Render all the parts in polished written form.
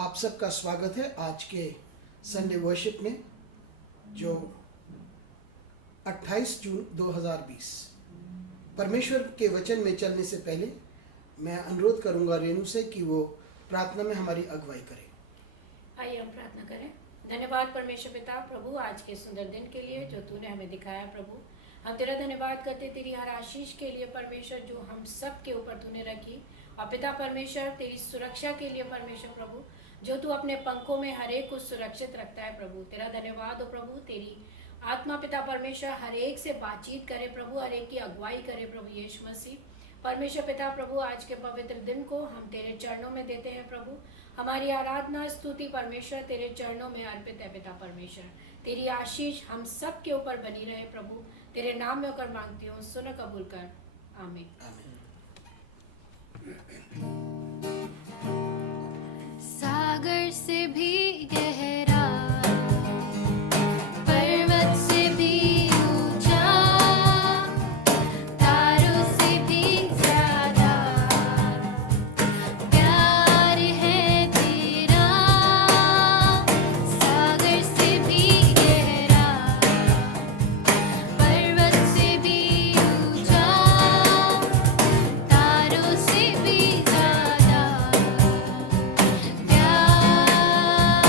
आप सबका स्वागत है आज के संडे वर्शिप में, जो 28 जून 2020। परमेश्वर के वचन में चलने से पहले मैं अनुरोध करूंगा रेणु से कि वो प्रार्थना में हमारी अगुवाई करें। आइए हम प्रार्थना करें। धन्यवाद परमेश्वर पिता प्रभु, आज के सुंदर दिन के लिए जो तूने हमें दिखाया प्रभु। हम तेरा धन्यवाद करते तेरी हर आशीष के लिए परमेश्वर, जो हम सब के ऊपर तूने रखी। और पिता परमेश्वर, तेरी सुरक्षा के लिए परमेश्वर प्रभु, जो तू अपने पंखों में हर एक को सुरक्षित रखता है प्रभु। तेरा धन्यवाद हो प्रभु। तेरी आत्मा पिता परमेश्वर हर एक से बातचीत करे प्रभु, हर एक की अगुवाई करे प्रभु यीशु मसीह। परमेश्वर पिता प्रभु, आज के पवित्र दिन को हम तेरे चरणों में देते हैं प्रभु। हमारी आराधना स्तुति परमेश्वर तेरे चरणों में अर्पित है पिता परमेश्वर। तेरी आशीष हम सब के ऊपर बनी रहे प्रभु। तेरे नाम में होकर मांगती हूँ, सुन कबूल कर, आमीन। सागर से भी गहरा, पर्वत से भी ऊंचा, तारों से भी ज्यादा प्यार है तेरा। सागर से भी गहरा, पर्वत से भी ऊंचा, तारों से भी ज्यादा प्यार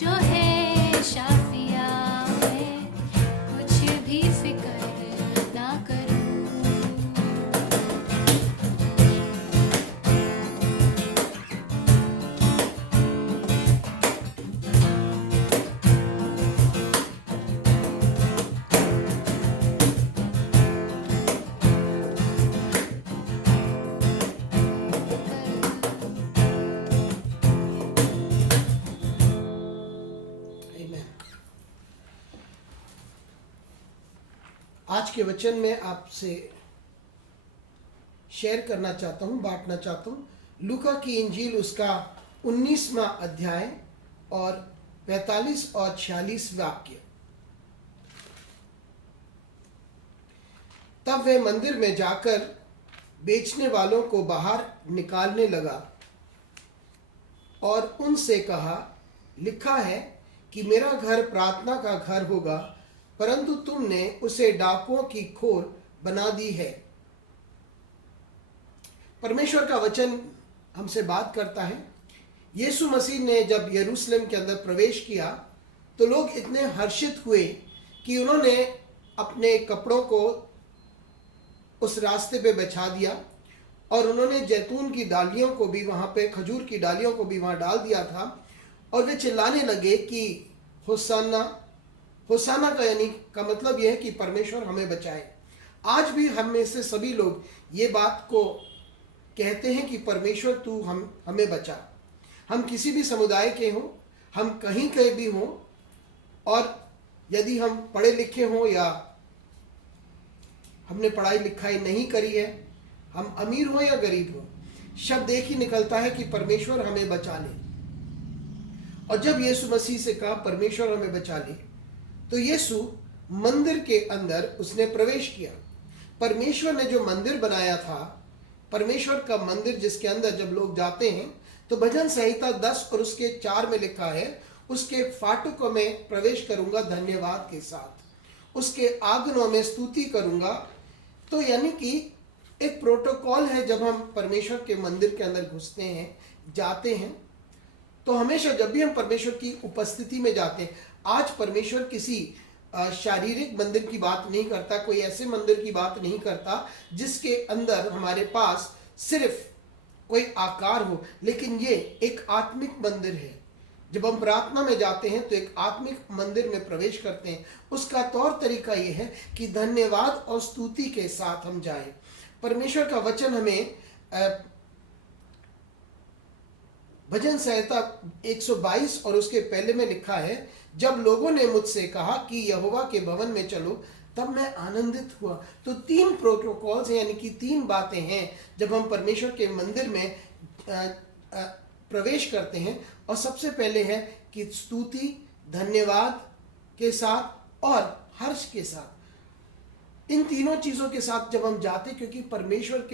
जो है शाफिया है, कुछ भी फिक्र ना करूं। Amen. आज के वचन में आपसे शेयर करना चाहता हूं, बांटना चाहता हूं लूका की इंजील उसका 19वां अध्याय और 45 और 46 वाक्य। तब वह मंदिर में जाकर बेचने वालों को बाहर निकालने लगा और उनसे कहा, लिखा है कि मेरा घर प्रार्थना का घर होगा, परंतु तुमने उसे डाकुओं की खोर बना दी है। परमेश्वर का वचन हमसे बात करता है। यीशु मसीह ने जब यरूशलेम के अंदर प्रवेश किया तो लोग इतने हर्षित हुए कि उन्होंने अपने कपड़ों को उस रास्ते पे बिछा दिया और उन्होंने जैतून की डालियों को भी वहाँ पे, खजूर की डालियों को भी वहाँ डाल दिया था और वे चिल्लाने लगे कि होसाना। होसाना का यानी का मतलब यह है कि परमेश्वर हमें बचाए। आज भी हम में से सभी लोग ये बात को कहते हैं कि परमेश्वर तू हमें बचा। हम किसी भी समुदाय के हों, हम कहीं के भी हों, और यदि हम पढ़े लिखे हों या हमने पढ़ाई लिखाई नहीं करी है, हम अमीर हो या गरीब हो, शब्द एक ही निकलता है कि परमेश्वर हमें बचा ले। और जब यीशु मसीह से कहा परमेश्वर हमें बचा ले, तो यीशु मंदिर के अंदर उसने प्रवेश किया। परमेश्वर ने जो मंदिर बनाया था, परमेश्वर का मंदिर जिसके अंदर जब लोग जाते हैं तो भजन संहिता 10 और उसके 4 में लिखा है, उसके फाटकों में प्रवेश करूंगा धन्यवाद के साथ, उसके आंगनों में स्तुति करूंगा। तो यानी कि एक प्रोटोकॉल है। जब हम परमेश्वर के मंदिर के अंदर घुसते हैं, जाते हैं, तो हमेशा जब भी हम परमेश्वर की उपस्थिति में जाते हैं, आज परमेश्वर किसी शारीरिक मंदिर की बात नहीं करता, कोई ऐसे मंदिर की बात नहीं करता जिसके अंदर हमारे पास सिर्फ कोई आकार हो, लेकिन ये एक आत्मिक मंदिर है। जब हम प्रार्थना में जाते हैं तो एक आत्मिक मंदिर में प्रवेश करते हैं। उसका तौर तरीका ये है कि धन्यवाद और स्तुति के साथ हम जाएं। परमेश्वर का वचन हमें भजन संहिता 122 और उसके पहले में लिखा है, जब लोगों ने मुझसे कहा कि यहोवा के भवन में चलो, तब मैं आनंदित हुआ। तो 3 प्रोटोकॉल्स हैं, यानी कि 3 बातें हैं जब हम परमेश्वर के मंदिर में प्रवेश करते हैं। और सबसे पहले है कि स्तुति, धन्यवाद के साथ और हर्ष के साथ। इन तीनों चीज़ों के साथ जब हम जाते हैं, क्योंकि परमेश्वर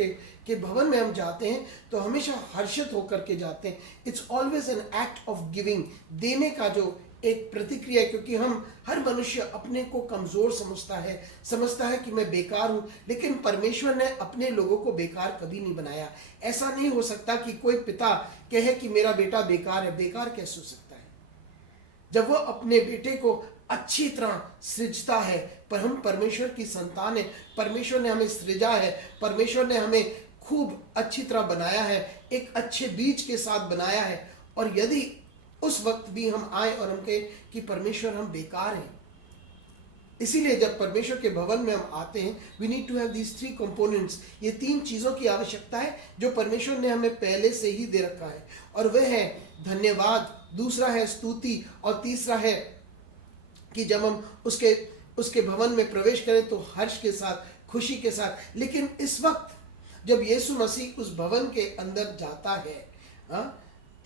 के भवन में हम जाते हैं तो हमेशा हर्षित होकर के जाते हैं। It's always an act of giving, देने का जो एक प्रतिक्रिया है। क्योंकि हम हर मनुष्य अपने को कमज़ोर समझता है कि मैं बेकार हूँ, लेकिन परमेश्वर ने अपने लोगों को बेकार कभी नहीं बनाया। ऐसा नहीं हो सकता कि कोई पिता कहे कि मेरा बेटा बेकार है। बेकार कैसे हो सकता है जब वो अपने बेटे को अच्छी तरह सृजता है। पर हम परमेश्वर की संतान है, परमेश्वर ने हमें सृजा है, परमेश्वर ने हमें खूब अच्छी तरह बनाया है, एक अच्छे बीज के साथ बनाया है। और यदि उस वक्त भी हम आए और हम कहें कि परमेश्वर हम बेकार हैं, इसीलिए जब परमेश्वर के भवन में हम आते हैं, we need to have these 3 components. ये 3 चीज़ों की आवश्यकता है जो परमेश्वर ने हमें पहले से ही दे रखा है, और वह है धन्यवाद, दूसरा है स्तुति, और तीसरा है कि जब हम उसके भवन में प्रवेश करें तो हर्ष के साथ, खुशी के साथ। लेकिन इस वक्त जब यीशु मसीह उस भवन के अंदर जाता है,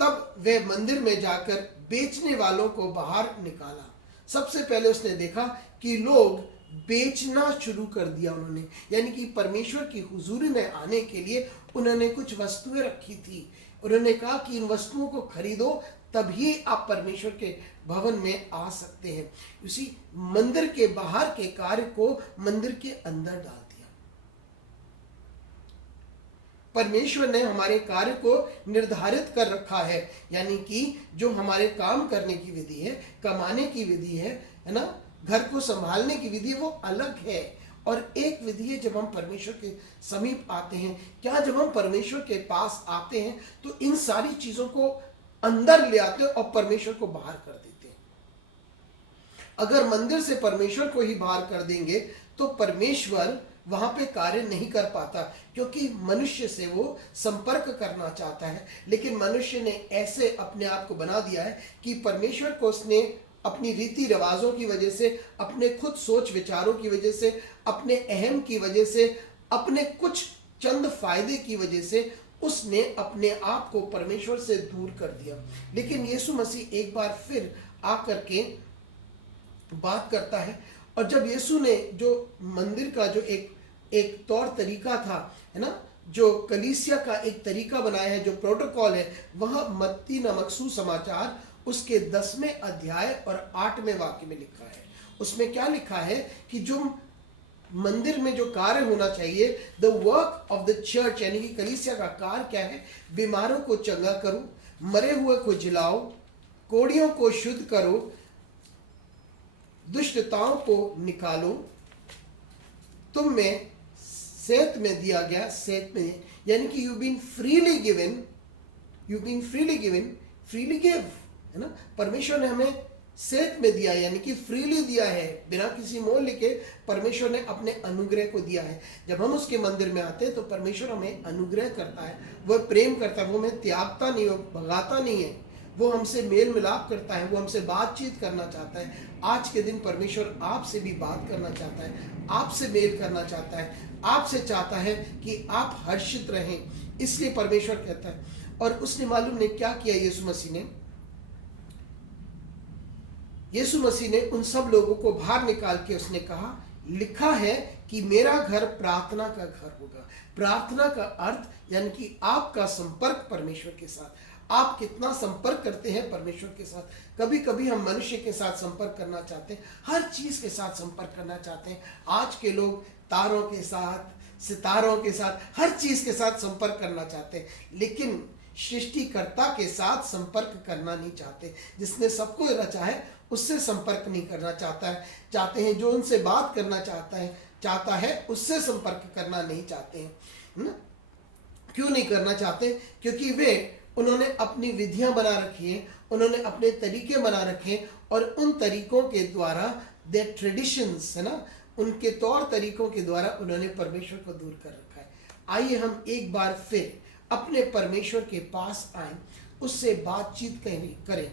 तब वह मंदिर में जाकर बेचने वालों को बाहर निकाला। सबसे पहले उसने देखा कि लोग बेचना शुरू कर दिया उन्होंने, यानी कि परमेश्वर की हुजूरी में आने के लिए उन्होंने कुछ वस्तुएं रखी थी। उन्होंने कहा कि इन वस्तुओं को खरीदो, तभी आप परमेश्वर के भवन में आ सकते हैं। उसी मंदिर के बाहर के कार्य को मंदिर के अंदर डाल दिया। परमेश्वर ने हमारे कार्य को निर्धारित कर रखा है, यानी कि जो हमारे काम करने की विधि है, कमाने की विधि है ना, घर को संभालने की विधि, वो अलग है। और एक विधि है जब हम परमेश्वर के समीप आते हैं। क्या जब हम परमेश्वर के पास आते हैं तो इन सारी चीजों को अंदर ले आते हैं और परमेश्वर को बाहर कर देते हैं। अगर मंदिर से परमेश्वर को ही बाहर कर देंगे तो परमेश्वर वहां पे कार्य नहीं कर पाता, क्योंकि मनुष्य से वो संपर्क करना चाहता है। लेकिन मनुष्य ने ऐसे अपने आप को बना दिया है कि परमेश्वर को उसने अपनी रीति रिवाजों की वजह से, अपने खुद सोच विचारों की वजह से, अपने अहम की वजह से, अपने कुछ चंद फायदे की वजह से उसने अपने आप को परमेश्वर से दूर कर दिया। लेकिन यीशु मसीह एक बार फिर आकर के बात करता है, और जब यीशु ने जो मंदिर का जो एक तौर तरीका था, है ना, जो कलीसिया का एक तरीका बनाया है, जो प्रोटोकॉल है, वह मत्ती नामक सुसमाचार उसके 10वें अध्याय और 8वें वाक्य में लिखा है। उसमें क्या लिखा है कि जो मंदिर में जो कार्य होना चाहिए, the work of the church, यानी कि कलीसिया का कार्य क्या है? बीमारों को चंगा करो, मरे हुए को जिलाओ, कोढ़ियों को शुद्ध करो, दुष्टताओं को निकालो, तुम में सेहत में दिया गया, सेहत में, यानी कि you been freely given, freely give, है ना। परमेश्वर ने हमें सेहत में दिया, यानी कि फ्रीली दिया है, बिना किसी मोल लेके परमेश्वर ने अपने अनुग्रह को दिया है। जब हम उसके मंदिर में आते हैं तो परमेश्वर हमें अनुग्रह करता है, वह प्रेम करता है, वो हमें त्यागता नहीं, वो भगाता नहीं है, वो हमसे मेल मिलाप करता है, वो हमसे बातचीत करना चाहता है। आज के दिन परमेश्वर आपसे भी बात करना चाहता है, आपसे मेल करना चाहता है, आपसे चाहता है कि आप हर्षित रहें। इसलिए परमेश्वर कहता है, और उसने मालूम ने क्या किया, यीशु मसीह ने उन सब लोगों को बाहर निकाल के उसने कहा, लिखा है कि मेरा घर प्रार्थना का घर होगा। प्रार्थना का अर्थ यानी कि आपका संपर्क परमेश्वर के साथ, आप कितना संपर्क करते हैं परमेश्वर के साथ। कभी कभी हम मनुष्य के साथ संपर्क करना चाहते हैं, हर चीज के साथ संपर्क करना चाहते हैं। आज के लोग तारों के साथ, सितारों के साथ, हर चीज के साथ संपर्क करना चाहते हैं, लेकिन सृष्टिकर्ता के साथ संपर्क करना नहीं चाहते। जिसने सबको रचा है उससे संपर्क नहीं करना चाहते हैं। जो उनसे बात करना चाहता है उससे संपर्क करना नहीं चाहते हैं, है ना। क्यों नहीं करना चाहते? क्योंकि उन्होंने अपनी विधियां बना रखी हैं, उन्होंने अपने तरीके बना रखे हैं, और उन तरीकों के द्वारा, देयर ट्रेडिशंस, है ना, उनके तौर तरीकों के द्वारा उन्होंने परमेश्वर को दूर कर रखा है। आइए हम एक बार फिर अपने परमेश्वर के पास आए, उससे बातचीत करें।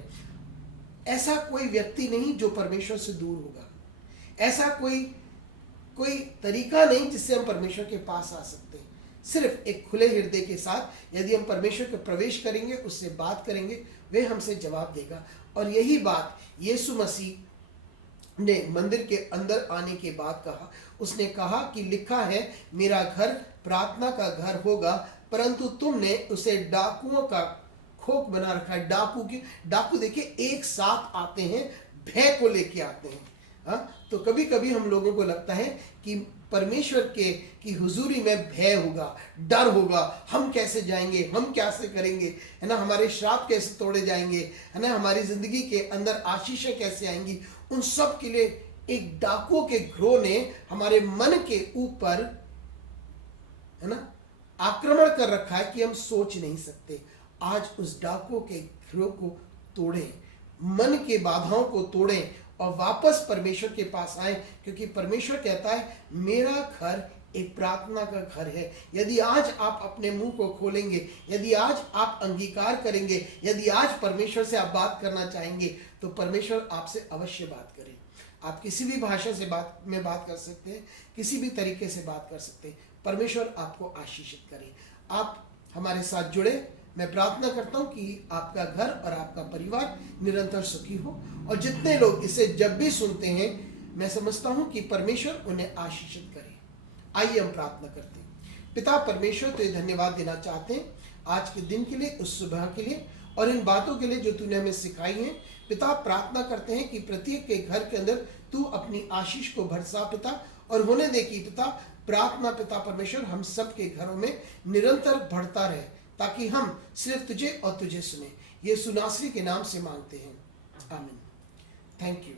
ऐसा कोई व्यक्ति नहीं जो परमेश्वर से दूर होगा, ऐसा कोई तरीका नहीं जिससे हम परमेश्वर के पास आ सकते हैं। सिर्फ एक खुले हृदय के साथ यदि हम परमेश्वर के प्रवेश करेंगे, उससे बात करेंगे, वे हमसे जवाब देगा। और यही बात यीशु मसीह ने मंदिर के अंदर आने के बाद कहा। उसने कहा कि लिखा है मेरा घर प्रार्थना का घर होगा, परंतु तुमने उसे डाकुओं का खोक बना रखा है। डाकू देखिए एक साथ आते हैं, भय को लेके आते हैं। हाँ, तो कभी कभी हम लोगों को लगता है कि परमेश्वर की हुजूरी में भय होगा, डर होगा, हम कैसे जाएंगे, हम कैसे करेंगे, है ना, हमारे श्राप कैसे तोड़े जाएंगे, है ना, हमारी जिंदगी के अंदर आशीषें कैसे आएंगी। उन सब के लिए एक डाकुओं के ग्रोह ने हमारे मन के ऊपर, है ना, आक्रमण कर रखा है कि हम सोच नहीं सकते। आज उस डाकुओं के ग्रोह को तोड़ें, मन के बाधाओं को तोड़ें और वापस परमेश्वर के पास आए, क्योंकि परमेश्वर कहता है मेरा घर एक प्रार्थना का घर है। यदि आज आप अपने मुंह को खोलेंगे, यदि आज आप अंगीकार करेंगे, यदि आज परमेश्वर से आप बात करना चाहेंगे, तो परमेश्वर आपसे अवश्य बात करें। आप किसी भी भाषा से बात कर सकते हैं, किसी भी तरीके से बात कर सकते हैं। परमेश्वर आपको आशीषित करे। आप हमारे साथ जुड़े। मैं प्रार्थना करता हूं कि आपका घर और आपका परिवार निरंतर सुखी हो, और जितने लोग इसे जब भी सुनते हैं, मैं समझता हूं कि परमेश्वर उन्हें आशीषित करे। आइए हम प्रार्थना करते हैं। पिता परमेश्वर, तुझे धन्यवाद देना चाहते हैं आज के दिन के लिए, उस सुबह के लिए, और इन बातों के लिए जो तूने हमें सिखाई हैं। पिता प्रार्थना करते हैं कि प्रत्येक के घर के अंदर तू अपनी आशीष को बरसा पिता, और होने दे कि पिता प्रार्थना पिता परमेश्वर हम सब के घरों में निरंतर बढ़ता रहे, ताकि हम सिर्फ तुझे और तुझे सुने। ये सुनासरी के नाम से मांगते हैं, आमीन। Thank you.